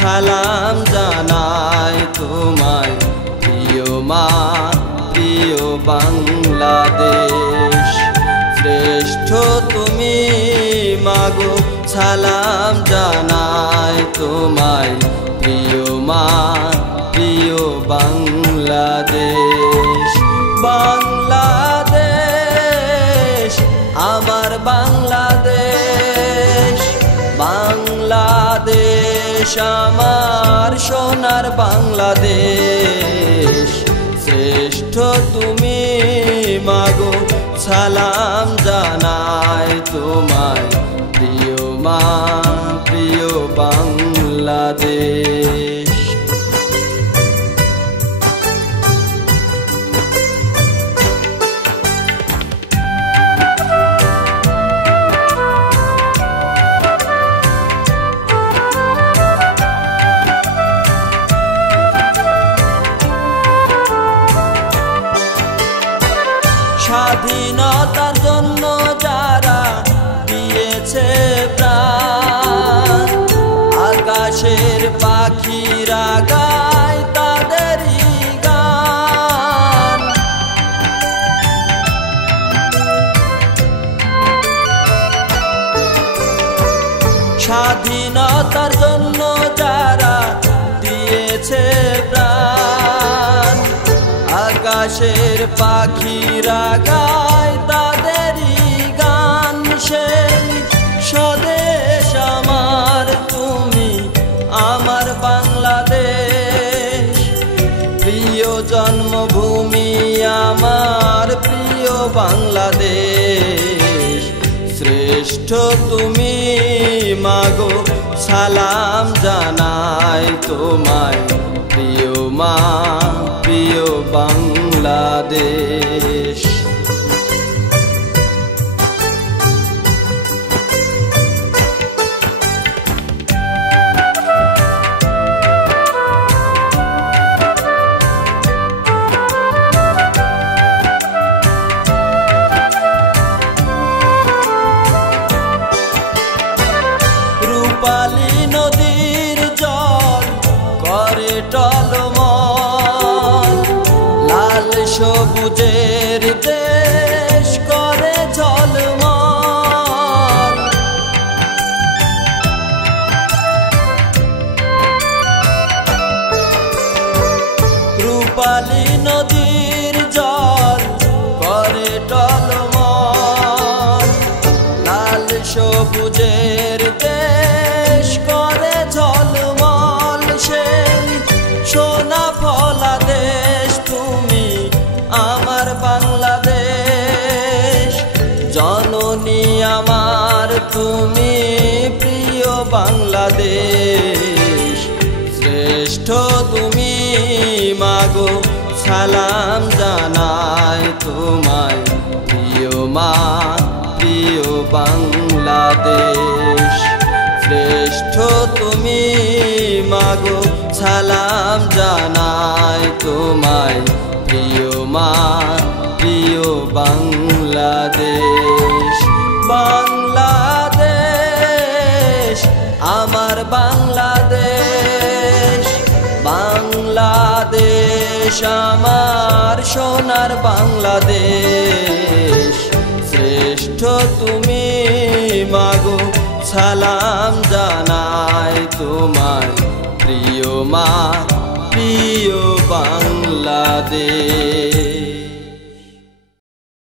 সালাম জানাই তোমায় প্রিয় মা, প্রিয় বাংলাদেশ। শ্রেষ্ঠ তুমি মাগো, সালাম জানাই তোমায় প্রিয় মা, প্রিয় বাংলাদেশ। বাংলাদেশ আমার বাংলাদেশ, বাংলাদেশ আমার সোনার বাংলাদেশ। শ্রেষ্ঠ তুমি মাগো, সালাম জানাই তোমায় প্রিয় মা, প্রিয় বাংলাদেশ। স্বাধীনতার জন্য যারা দিয়েছে প্রাণ, আকাশের পাখিরা গায় তাদেরই গান। স্বাধীনতার জন্য যারা দিয়েছে প্রাণ, আকাশের পাখিরা গায় তাদেরই গান। সেই স্বদেশ আমার, তুমি আমার বাংলাদেশ। প্রিয় জন্মভূমি আমার, প্রিয় বাংলাদেশ। শ্রেষ্ঠ তুমি মাগো, সালাম জানাই তোমায় প্রিয় মা, প্রিয় বাংলাদেশ। রূপালী নদীর জল করে টলমল, লাল সবুজের দেশ করে ঝলমল। রূপালী নদীর জল করে টলমল, লাল সবুজের দেশ করে ঝলমল। সেই সোনা ফলা দেশ তুমি আমার বাংলাদেশ। জননী আমার তুমি প্রিয় বাংলাদেশ। শ্রেষ্ঠ তুমি মাগো, সালাম জানাই তোমায় প্রিয় মা, প্রিয় বাংলাদেশ। শ্রেষ্ঠ তুমি মাগো, সালাম জানাই তোমায় প্রিয় মা, প্রিয় বাংলাদেশ। বাংলাদেশ আমার বাংলাদেশ, বাংলাদেশ আমার সোনার বাংলাদেশ। শ্রেষ্ঠ তুমি মাগো, সালাম জানাই তোমায় প্রিয় মা, প্রিয় বাংলাদেশ।